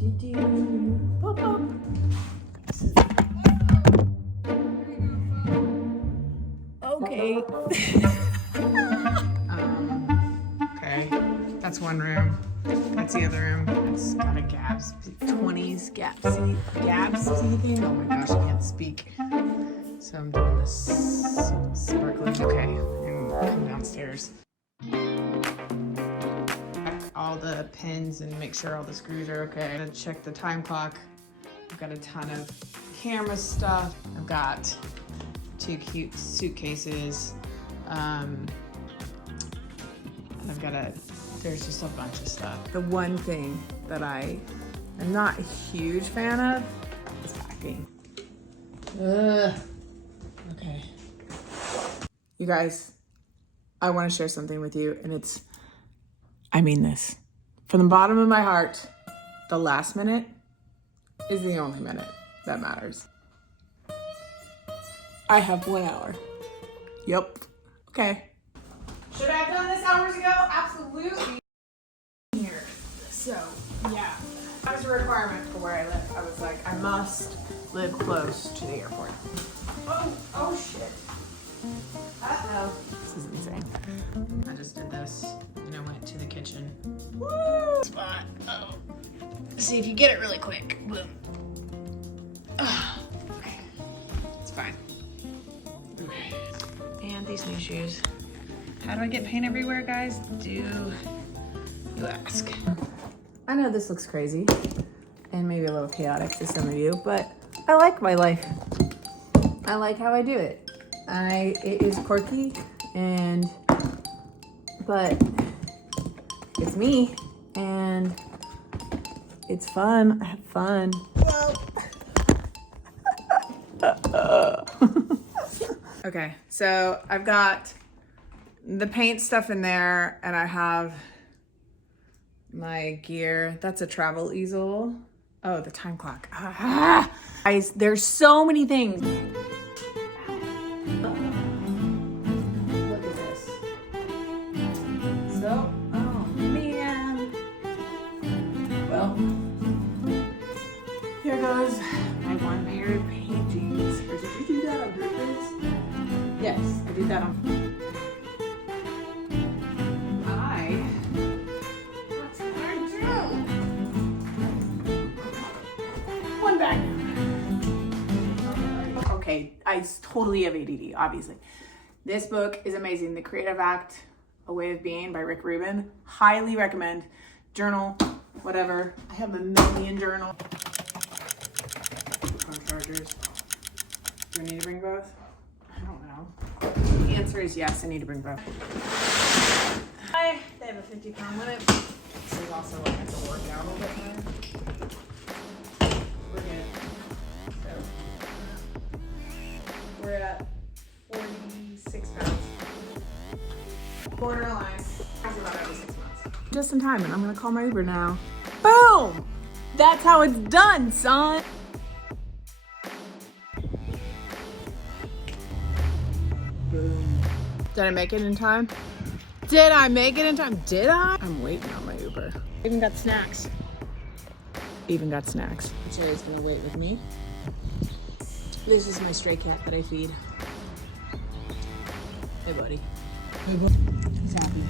Pop, pop. Okay. Okay. That's one room. That's the other room. It's got a Gabs 20s Gabsy thing. Oh my gosh, I can't speak. So I'm doing this sparkling. Okay, and come downstairs. Check all the pins and make sure all the screws are okay. I'm gonna check the time clock. I've got a ton of camera stuff. I've got 2 cute suitcases. And I've got there's just a bunch of stuff. The one thing that I am not a huge fan of is packing. Ugh. Okay. You guys, I want to share something with you, and I mean this. From the bottom of my heart, the last minute is the only minute that matters. I have 1 hour. Yep. Okay. Should I have done this hours ago? Absolutely. Here. So, yeah. That was a requirement for where I live. I was like, I must live close to the airport. Oh shit. Uh-oh. This is insane. I just did this and I went to the kitchen. Woo! Spot. Oh. See if you get it really quick. Boom. Okay. It's fine. Okay. And these new shoes. How do I get paint everywhere, guys? Do you ask? I know this looks crazy and maybe a little chaotic to some of you, but I like my life. I like how I do it. It is quirky but it's me and it's fun. I have fun. Okay, so I've got the paint stuff in there and I have my gear. That's a travel easel. Oh, the time clock. Ah! Guys, there's so many things. Look at this. So, oh man. Well, here goes my one pair of paintings. Did you do that on purpose? Yes, I did that on purpose. Okay, I totally have ADD, obviously. This book is amazing. The Creative Act, A Way of Being by Rick Rubin. Highly recommend. Journal, whatever. I have a million journals. Phone chargers. Do I need to bring both? I don't know. The answer is yes, I need to bring both. They have a 50-pound limit. This is also like I have to work out a little bit more. We're good. We're at 46 pounds. Borderline. That's about every 6 months. Just in time, and I'm gonna call my Uber now. Boom! That's how it's done, son! Boom. Did I make it in time? Did I make it in time? Did I? I'm waiting on my Uber. Even got snacks. Jerry's gonna wait with me. This is my stray cat that I feed. Hey, buddy. He's happy.